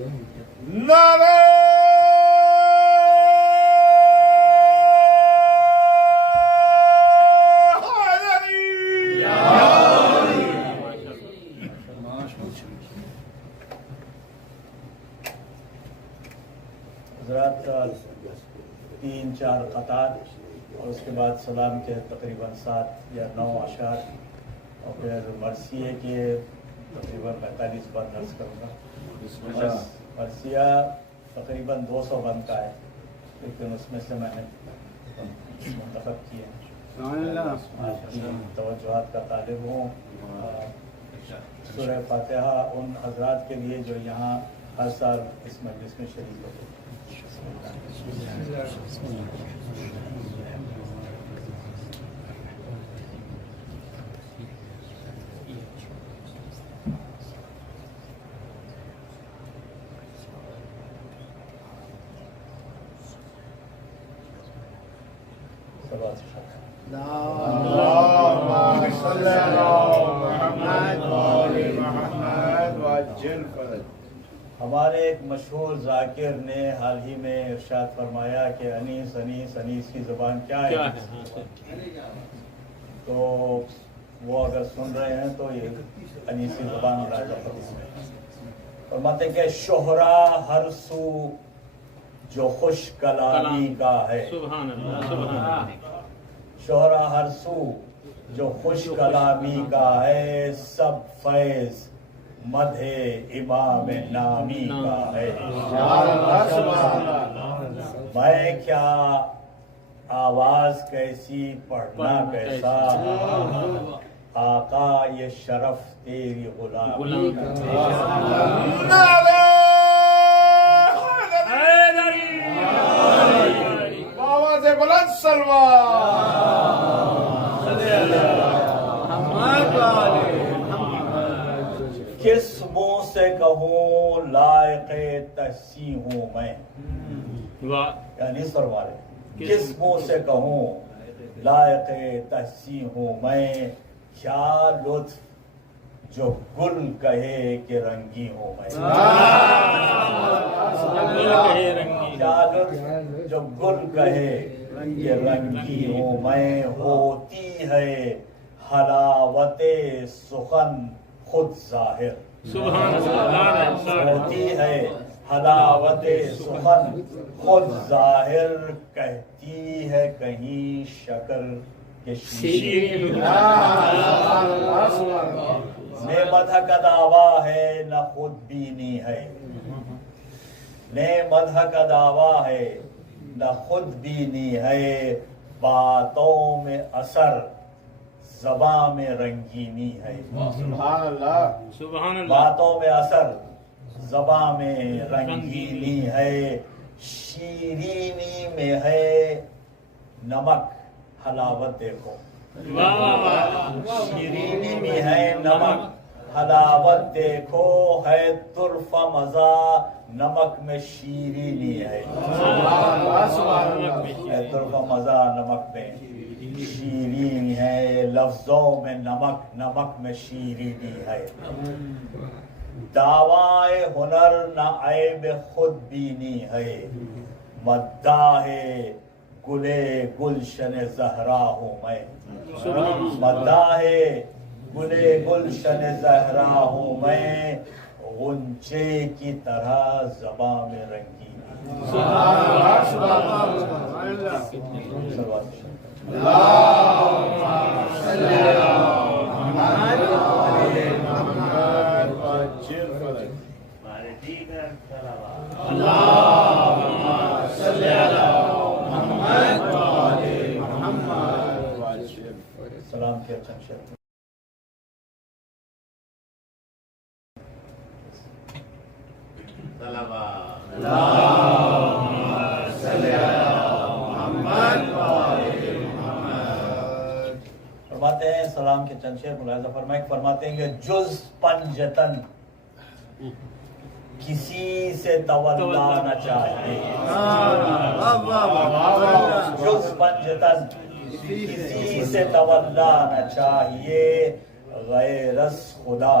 نعرہ حضرات کا 3-4 قطعات اور اس کے بعد سلام کے تقریباً 7 یا 9 اشعار اور پھر مرثیے کے تقریباً 45 بند عرض کروں گا. مرثیہ تقریباً 200 بند کا ہے، لیکن اس میں سے میں نے منتخب کیے آپ کی توجہات کا طالب ہوں. سورہ فاتحہ ان حضرات کے لیے جو یہاں ہر سال اس مجلس میں شریک ہوتے ہیں. ہمارے ایک مشہور ذاکر نے حال ہی میں ارشاد فرمایا کہ انیس انیس انیس کی زبان کیا ہے، تو وہ اگر سن رہے ہیں تو یہ انیسی زبان فرماتے کہ شہرا ہر سو جو خوش کلامی کا ہے، شہرا ہر سو جو خوش کلامی کا ہے، سب فیض مدح امام نامی کا ہے. میں کیا آواز کیسی پڑھنا کیسا، آقا یہ شرف تیری غلامی کا ہے. آواز بلند سلوان. کس منہ سے کہوں لائق تحسین ہوں میں، یعنی سرورے کس منہ سے کہوں لائق تحسین ہوں میں، کیا لطف جو گل کہے کہ رنگی ہوں میں، کیا لطف جو گل کہے کہ رنگی ہوں میں. ہوتی ہے حلاوت سخن خود ظاہر، ہوتی ہے حلاوت سخن خود ظاہر، کہتی ہے کہیں شکر کے شیریں. نے مدح کا دعویٰ ہے نہ خود بینی ہے، نے مدح کا دعویٰ ہے نہ خود بینی ہے، باتوں میں اثر زباں میں رنگینی ہے. سبحان اللہ. باتوں میں اثر زباں میں رنگینی ہے، شیرینی میں ہے نمک حلاوت دیکھو، شیرینی میں ہے نمک حلاوت دیکھو، ہے طرف مزہ نمک میں شیرینی ہے، ہے طرف مزہ نمک میں شیرین ہے، لفظوں میں نمک نمک میں شیرینی ہے. دعوائے ہنر نہ عیب خود بینی ہے، مداح گلے گلشن زہرا ہوں میں، مداح گلے گلشن زہرا ہوں میں، غنچے کی طرح زباں میں رنگی. سلام کے چند شعر. فرماتے ہیں سلام کے چند شعر ملاحظہ فرمائے، فرماتے ہیں کہ جز پنجتن کسی سے تولا نہ چاہیے، جز پنجتن کسی سے تولا نہ چاہیے، غیر از خدا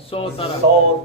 100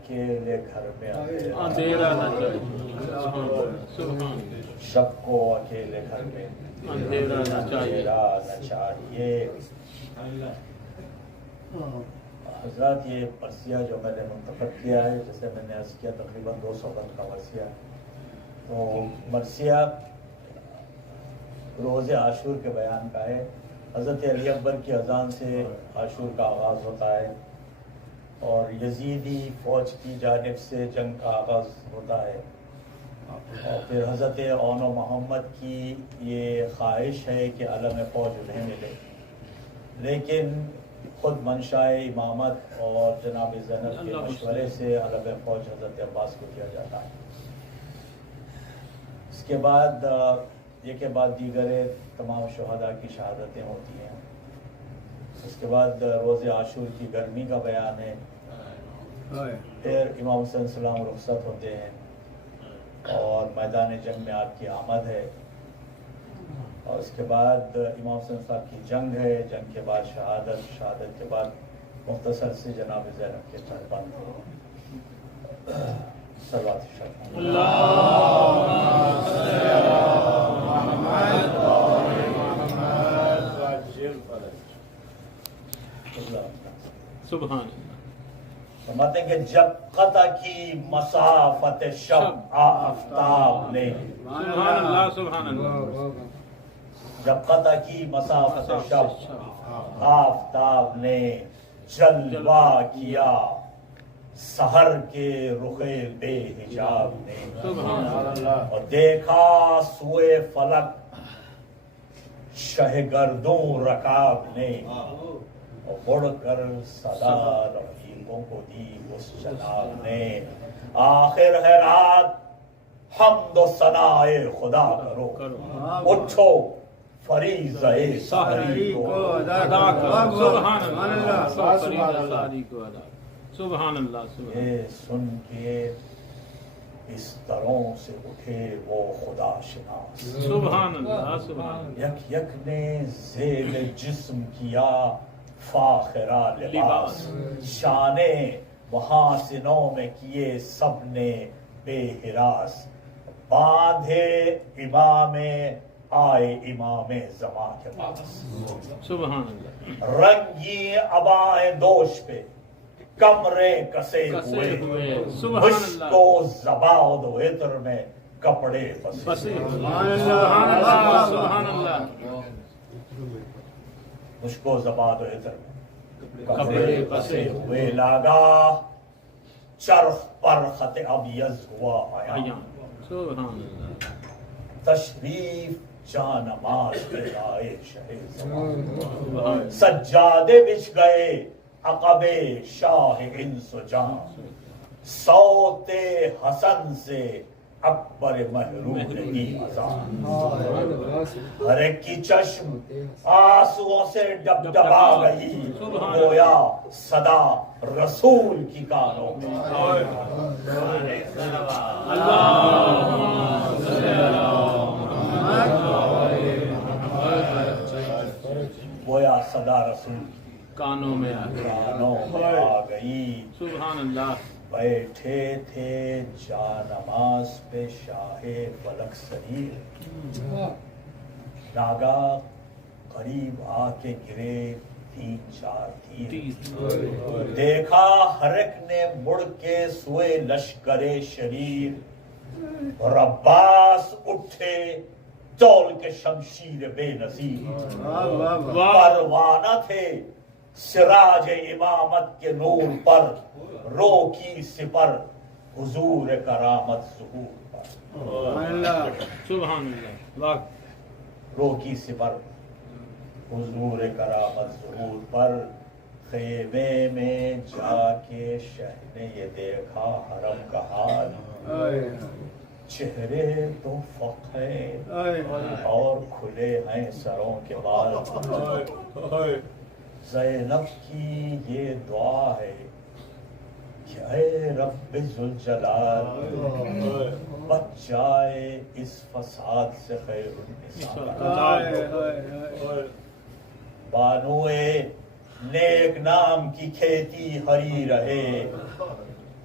اکیلے گھر میں اندھیرا اندھیرا نہ چاہیے سبحان شب کو اکیلے گھر میں اندھیرا نہ چاہیے اندھیرا نہ چاہیے حضرات یہ مرثیہ جو میں نے منتخب کیا ہے جیسے میں نے عرض کیا تقریباً 200 بند کا مرثیہ تو مرثیہ روز عاشور کے بیان کا ہے حضرت علی اکبر کی اذان سے عاشور کا آغاز ہوتا ہے اور یزیدی فوج کی جانب سے جنگ کا آغاز ہوتا ہے اور پھر حضرت اون و محمد کی یہ خواہش ہے کہ علم فوج انہیں ملے لیکن خود منشاء امامت اور جناب زینب کے مشورے سے علم فوج حضرت عباس کو دیا جاتا ہے اس کے بعد یہ کے بعد دیگر تمام شہداء کی شہادتیں ہوتی ہیں اس کے بعد روز عاشور کی گرمی کا بیان ہے پھر امام حسین السلام رخصت ہوتے ہیں اور میدان جنگ میں آپ کی آمد ہے اور اس کے بعد امام حسین صاحب کی جنگ ہے جنگ کے بعد شہادت کے بعد مختصر سے جناب زینب کے چربند صلوات شریف سبحان فرماتے ہیں کہ جب قطع کی مسافت شب آفتاب نے سبحان اللہ سبحان اللہ جب قطع کی مسافت شب آفتاب نے جلوہ کیا سحر کے رخ بے حجاب نے سبحان اللہ اور دیکھا سوئے فلک شہ گردوں رکاب نے اور مڑ کر صدا رفیقوں کو دی اس جناب نے آخر ہے رات حمد و ثناء خدا کرو اٹھو فریضہ سحری کو ادا کرو سبحان اللہ سبحان اللہ یہ سن کے بستروں سے اٹھے وہ خدا شناس سبحان اللہ سبحان یک یک نے ذیل جسم کیا فاخرہ لباس شانے محاسنوں میں کیے سب نے بے ہراس باندھے امام آئے امام زمان کے پاس سبحان اللہ رنگی عبائیں دوش پہ کمرے کسے ہوئے مشک و زباد و عطر میں کپڑے پسے سبحان اللہ سبحان اللہ مشک و زباد و عطر میں کپڑے پسے ہوئے لاگا چرخ پر خط ابیض ہوا آیا سبحان اللہ تشریف جان نماز پہ لائے شہ زمان سجادے بچھ گئے عقب شاہ انس و جان صوت حسن سے اکبر محروم کی اذان ہر ایک کی چشم آنسوؤں سے ڈبڈبا گئی گویا صدا رسول کی کانوں میں گویا صدا رسول کی کانوں میں آ گئی سبحان اللہ بیٹھے تھے جانماز پہ شاہ فلک سریر ناگا قریب آ کے گرے 3-4 تیر دیکھا ہر ایک نے مڑ کے سوئے لشکر شریر اور عباس اٹھے تول کے شمشیر بے نظیر پروانہ تھے سراج امامت کے نور پر رو کی سپر حضور کرامت ظہور پر سبحان اللہ رو کی سپر حضور کرامت ظہور پر خیمے میں جا کے شہ نے یہ دیکھا حرم کا حال چہرے تو فخ ہیں اور کھلے ہیں سروں کے بال زینب کی یہ دعا ہے کہ اے رب ذوالجلال بچ جائے اس فساد سے خیر النساء بانوئے نیک نام کی کھیتی ہری رہے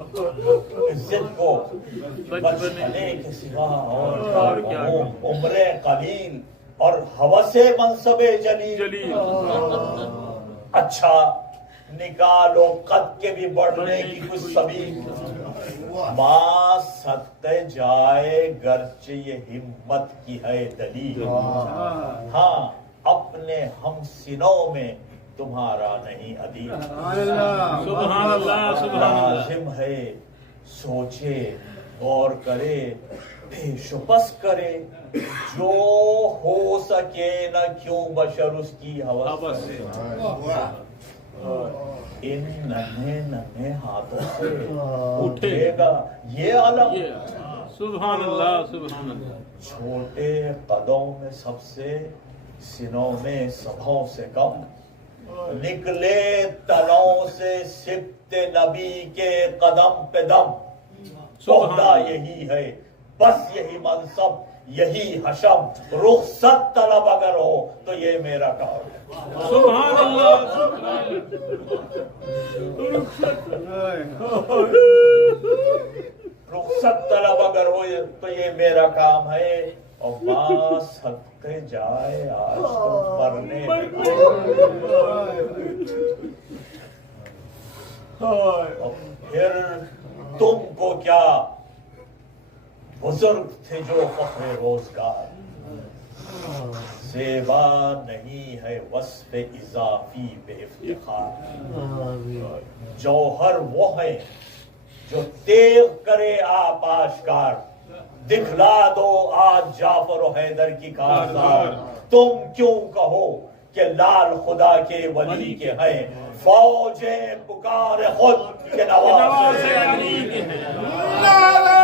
عزت کو بچپنے کے سوا اور کیا عمر قلیل اور ہوس منصب جلیل اچھا نکالو قد کے بھی بڑھنے کی کچھ سبیل ماں سکتے جائے گرچہ یہ ہمت کی ہے دلیل ہاں اپنے ہم سنوں میں تمہارا نہیں عدیل سبحان اللہ سبحان اللہ لازم ہے سوچے غور کرے پیش و پس کرے جو ہو سکے نہ کیوں بشر اس کی ہوس سے ان ننھے ننھے ہاتھوں سے اٹھے گا یہ عالم سبحان اللہ سبحان اللہ چھوٹے قدوں میں سب سے سنوں میں سبھوں سے کم نکلے تنوں سے سبت نبی کے قدم پہ دم سودا یہی ہے بس یہی منصب یہی حشم رخصت طلب اگر ہو تو یہ میرا کام ہے سبحان اللہ رخصت طلب اگر ہو تو یہ میرا کام ہے اور باس ہکتے جائے آج تو مرنے اور پھر تم کو کیا بزرگ تھے جو فخر روزگار زیبا نہیں ہے وصف اضافی بے افتخار جوہر وہ ہے جو تیغ کرے آپ آشکار دکھلا دو آج جعفر و حیدر کی کارزار تم کیوں کہو کہ لال خدا کے ولی کے ہیں فوجیں پکار خود کے نواسے علی کے ہیں نعرہ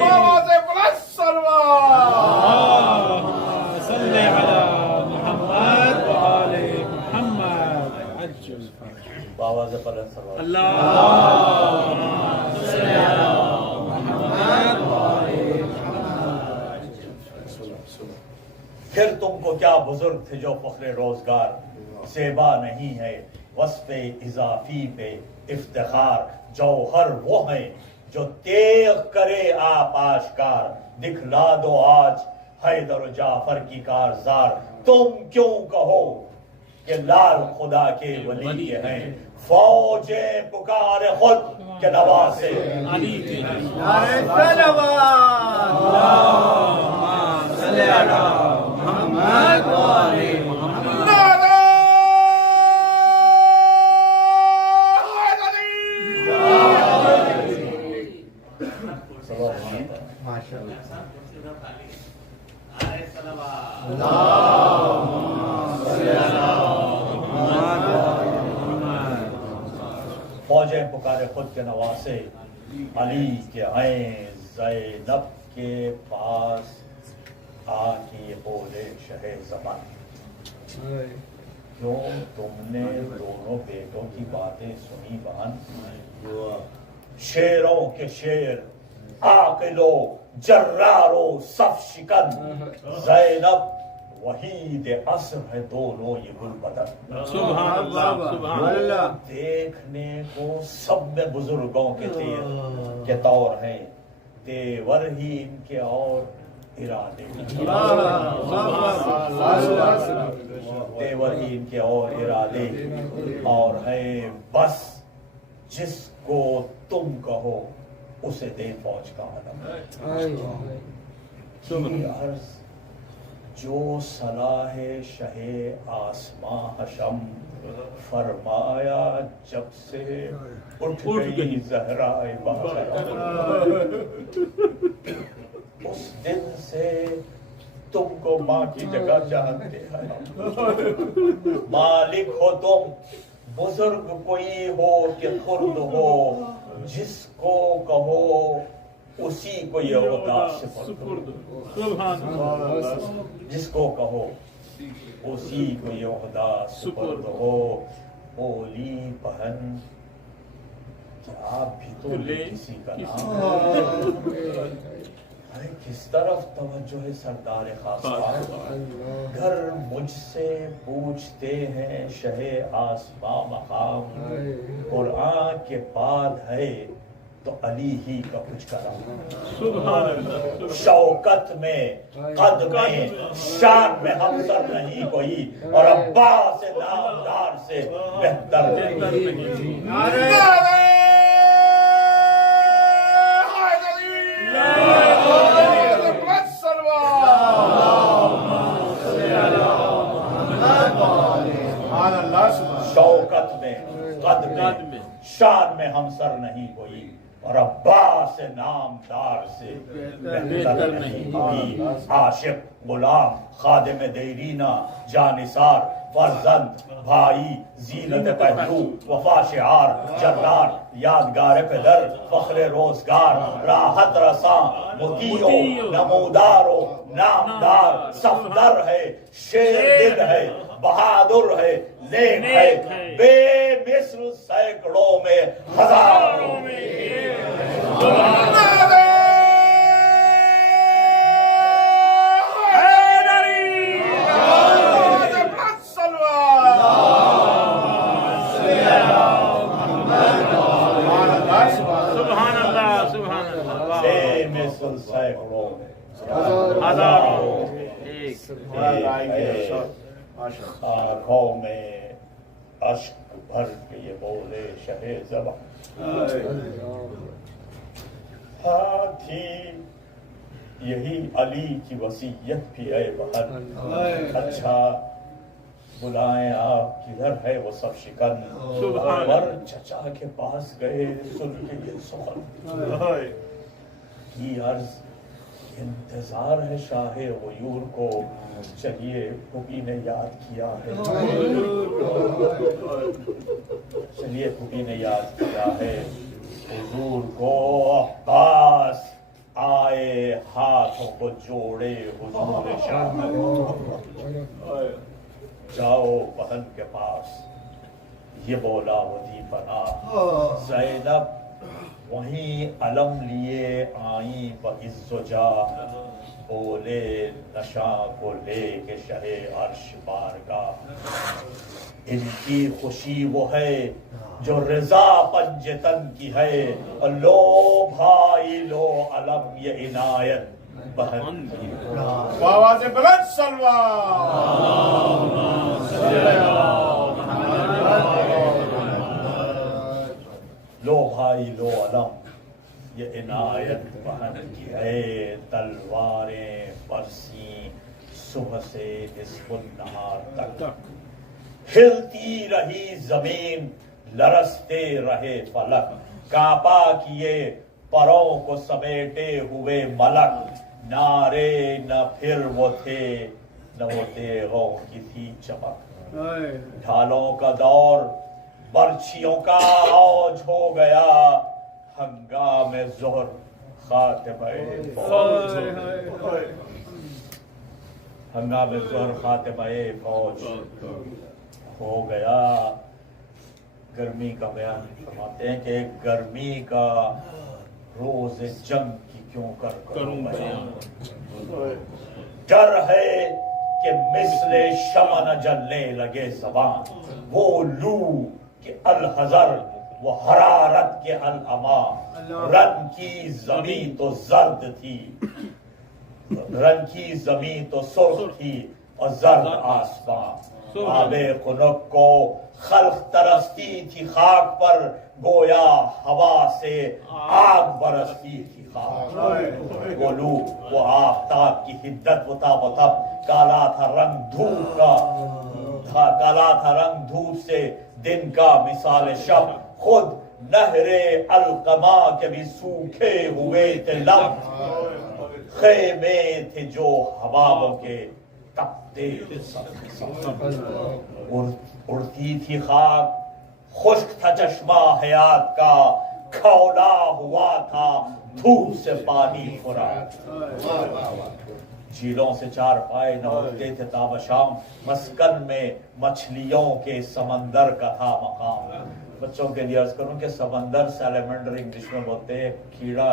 آواز بلند سلوات صلی علی محمد و آل محمد عجل باواز بلند سلوات اللہ پھر تم کو کیا بزرگ تھے جو فخر روزگار زیبا نہیں ہے وصف اضافی پہ افتخار جوہر وہ ہیں جو تیغ کرے آپ آشکار دکھلا دو آج حیدر و جعفر کی کارزار تم کیوں کہو کہ لال خدا کے ولی کے ہیں فوجیں پکار خود کے نواسے علی کے ہیں نعرہ صلوات اللہم صلی علی محمد و آل محمد نعرہ فوجیں پکارے خود کے نواسے علی کے ہیں زینب کے پاس آ کے بولے شہ زبان کیوں تم نے دونوں بیٹوں کی باتیں سنی بہن شیروں کے شیر عاقلو جرارو صف شکن زینب وحید عصر ہے دونوں یہ گل بدن سبحان اللہ سبحان اللہ دیکھنے کو سب میں بزرگوں کے طور ہیں تیور ہی ان کے اور ارادے تیور ہی ان کے اور ارادے اور ہے بس جس کو تم کہو اسے دے فوج کا علم کی عرض جو صلاح شہ آسماں حشم فرمایا جب سے اٹھ گئی زہرائے باخرم اس دن سے تم کو ماں کی جگہ جانتے ہیں مالک ہو تم بزرگ کوئی ہو کہ خرد ہو جس کو کہو اسی کو یہ عہدہ سپرد سبحان اللہ جس کو کہو اسی کو یہ عہدہ سپرد ہو بولی بہن کہ آپ بھی تو لے کسی کا نام ارے کس طرف توجہ ہے سردار خاص گھر مجھ سے پوچھتے ہیں شہ آسماں مقام، قرآن کے بعد ہے تو علی ہی کا کچھ کرم، سبحان اللہ، شوکت میں قد میں شان میں ہم سر نہیں کوئی، اور عباس نامدار سے بہتر نہیں۔ نعرہ شوکت میں قد میں شان میں ہم سر نہیں کوئی، اور عباس نامدار سے بہتر نہیں کوئی۔ عاشق غلام خادم دیرینہ جانثار فرزند بھائی زینت پہلو وفا شعار جردار یادگار پدر فخر روزگار راحت رساں مطیع نمودار و نامدار، صفدر ہے شیر دل ہے بہادر ہے نیک ہے بے مثل سینکڑوں میں ہزاروں میں نعرہ سبحان اللہ، سبحان اللہ، بے مثل سینکڑوں میں ہزاروں آنکھوں میں اشک بھر کے یہ بولے شہ زباں، ہاں تھی یہی علی کی وصیت بھی ہے بہن، اچھا بلائیں آپ کدھر ہے وہ سب شکن، پر چچا کے پاس گئے سن کے یہ سخن کی عرض، انتظار ہے شاہ غیور کو، چلیے پھوپھی نے یاد کیا ہے، چلیے پھوپھی نے یاد کیا ہے حضور کو، عباس آئے ہاتھوں کو جوڑے حضور شاہ، جاؤ بہن کے پاس یہ بولا ودی پنا، زینب وہیں علم لیے آئیں بعز و جاہ، بولے نشاں کو لے کے شہ عرش بارگاہ، ان کی خوشی وہ ہے جو رضا پنجتن کی ہے، لو بھائی لو علم یہ عنایت بہن کی، آواز بلند سلوات۔ لو بھائی لو علم یہ عنایت بہن کی ہے، تلواریں برسی صبح سے نصف النہار تک، ہلتی رہی زمین لرزتے رہے فلک، کعبہ کیے پروں کو سمیٹے ہوئے ملک، نعرے نہ پھر وہ تھے نہ وہ دیغوں کی تھی چمک، ڈھالوں کا دور برچھیوں کا اوج ہو گیا، ہنگام ظہر خاتمہ فوج، ہنگام ظہر خاتمہ فوج ہو گیا۔ گرمی کا بیان فرماتے ہیں کہ گرمی کا روز جنگ کی کیوں کروں بیان، ڈر ہے کہ مثل شمع نہ جلنے لگے زبان، وہ لو کہ الحذر وہ حرارت کے العما، رن کی زمین تو زرد تھی، رن کی زمین تو سرخ تھی اور زرد آسمان، آب خنک کو خلق ترستی تھی خاک پر، گویا ہوا سے آگ برستی تھی خاک، وہ لو وہ آفتاب کی حدت وہ تھا وہ تب، کالا تھا رنگ دھوپ کا، کالا تھا رنگ دھوپ سے دن کا مثال شب، خود نہر القما کے بھی سوکھے ہوئے تھے لب، خیمے تھے جو حبابوں کے تپتے اڑتی تھی خاک، خشک تھا چشمہ حیات کا، کھولا ہوا تھا دھوپ سے پانی پھرا، جھیلوں سے چار پائے نہ اٹھتے تھے تاب شام، مسکن میں مچھلیوں کے سمندر کا تھا مقام۔ بچوں کے لیے عرض کروں کہ سمندر سیلیمنڈر انگلش میں بولتے ہیں، کیڑا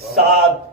7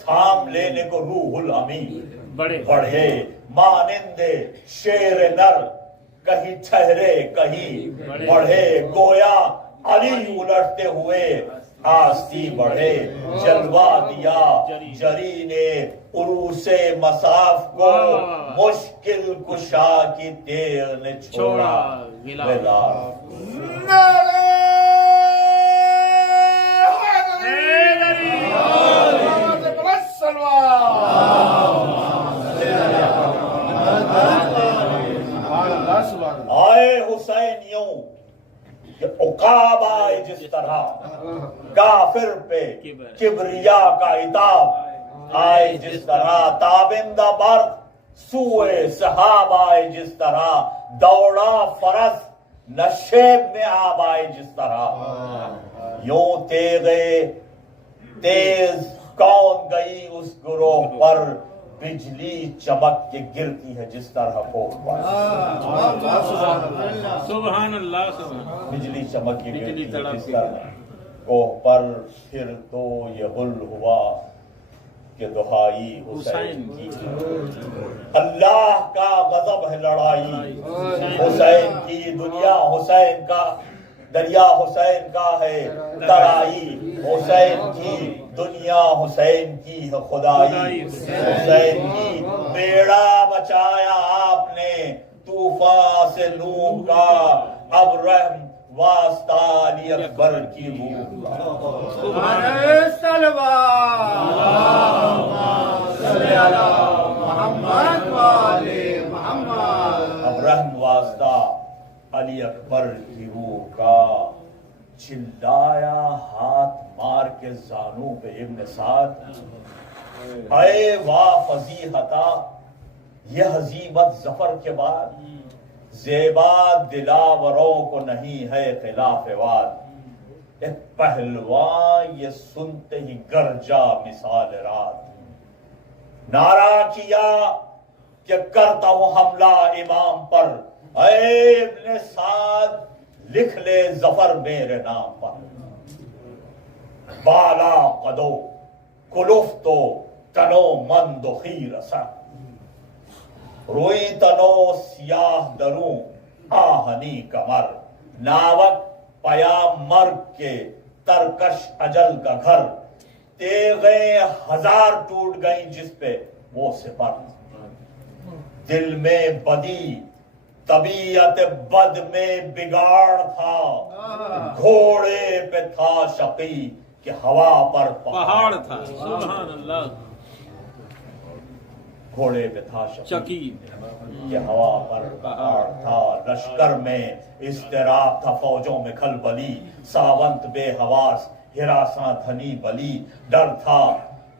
تھام لینے کو روح الامین بڑھے مانندے شیر نر کہیں ٹھہرے کہیں بڑھے گویا علی الٹتے ہوئے آستی بڑھے جلوہ دیا جری نے عروس مصاف کو مشکل کشا کی تیغ نے چھوڑا آئے حسینیوں کہ عقاب آئے جس طرح کافر پہ کبریا کا عتاب آئے جس طرح تابندہ برق سوئے سحاب آئے جس طرح دوڑا فرس نشیب میں آب آئے جس طرح یوں تیز کون گئی اس گروہ پر بجلی چمک کے گرتی ہے جس طرح کوہ پر سبحان اللہ بجلی چمک کے گرتی ہے جس طرح کوہ پر پھر تو یہ حل ہوا کہ دہائی حسین کی اللہ کا غضب ہے لڑائی حسین کی دنیا حسین کا دریا حسین کا ہے ترائی حسین کی دنیا حسین کی ہے خدائی حسین کی بیڑا بچایا آپ نے طوفان سے نوح کا اب رحم واسطہ علی اکبر کی روح اب رحم واسطہ علی اکبر کی روح کا چلایا ہاتھ مار کے زانوں پہ ابن سعد اے واہ فضیحتا یہ ہزیمت ظفر کے بعد زیبا دلاوروں کو نہیں ہے خلاف واد ایک پہلوان یہ سنتے ہی گرجا مثال رات نعرہ کیا کہ کرتا ہوں حملہ امام پر اے ابن سعد لکھ لے ظفر میرے نام پر بالا قدو کلفتو تنو مند و خیر سر روئی تنو سیاہ دروں آہنی کمر ناوک پیا مرگ کے ترکش اجل کا گھر تیغیں ہزار ٹوٹ گئیں جس پہ وہ سپر دل میں بدی طبیعت بد میں بگاڑ تھا گھوڑے پہ تھا شقی کہ ہوا پر پہاڑ تھا سبحان اللہ گھوڑے پہ تھا شقی کہ ہوا پر پہاڑ تھا لشکر میں اضطراب تھا فوجوں میں کھلبلی ساونت بے حواس ہراساں دھنی بلی ڈر تھا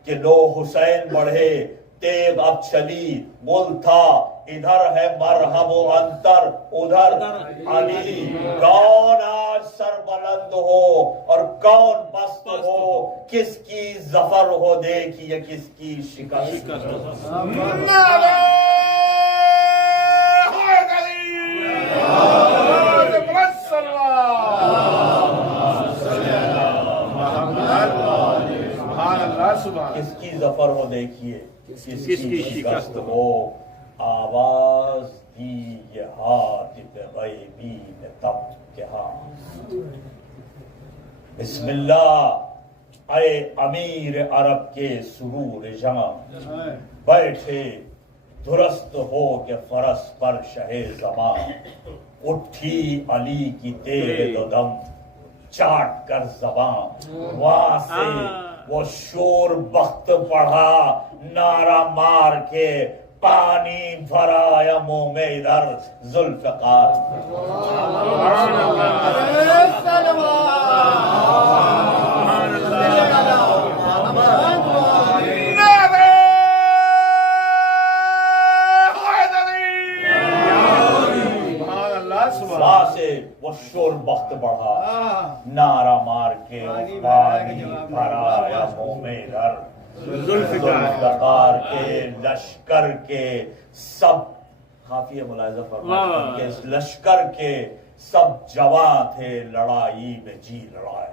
کہ لو حسین بڑھے تیغ اب چلی گل تھا ادھر ہے مرہم و انتر ادھر علی کون آج سر بلند ہو اور کون پست ہو کس کی ظفر ہو دیکھیے کس کی شکست کس کی ظفر ہو دیکھیے کس کی شکست ہو آواز دی یہ ہاتف غیبی نے تب کہا بسم اللہ اے امیر عرب کے سرور جہاں بیٹھے درست ہو کہ فرس پر شہ زمان اٹھی علی کی تیز و دم چاٹ کر زبان وہاں سے وہ شور بخت پڑھا نعرہ مار کے پانی بھرا یا منہ میں ادھر ذوالفقار سے وہ شور بخت بڑھا نعرہ مار کے پانی بھرا یا منہ میں ادھر ذوالفقار کے لشکر کے سب خافیہ ملاحظہ فرمائے کہ لشکر کے سب جواں تھے لڑائی میں جی لڑائے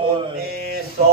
1900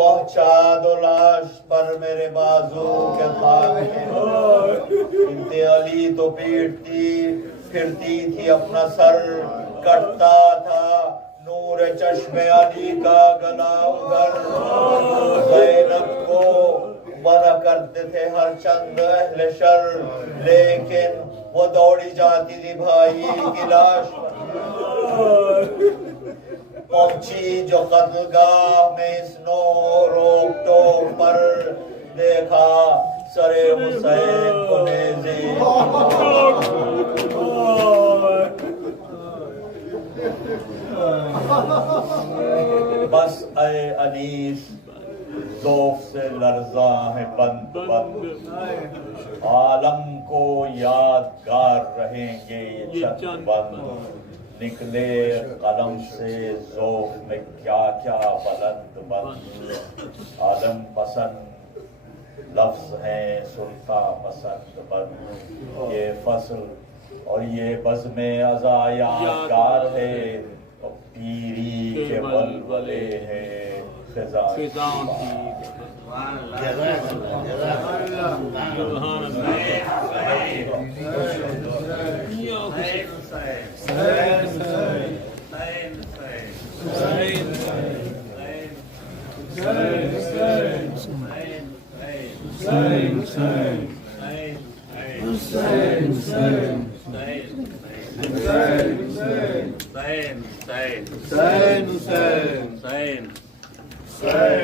پہنچا دو لاش پر میرے بازو کے خاکے بنت علی تو پیٹتی پھرتی تھی اپنا سر کٹتا تھا نور چشم علی کا گلا ادھر زینب کو منع کرتے تھے ہر چند اہل شر لیکن وہ دوڑی جاتی تھی بھائی کی لاش پہنچی جو قتل گاہ میں اس نو روک ٹوک پر دیکھا سرے حسین کو نیزے بس اے انیس ذوق سے لرزاں ہے بند بند عالم کو یادگار رہیں گے یہ چند بند نکلے قلم سے ذوق میں کیا کیا بلند بند عالم پسند لفظ ہیں سلطہ پسند بند یہ فصل اور یہ بزم ازا یادگار ہے اور پیری کے ولولے ہیں خزاں کی Hussein.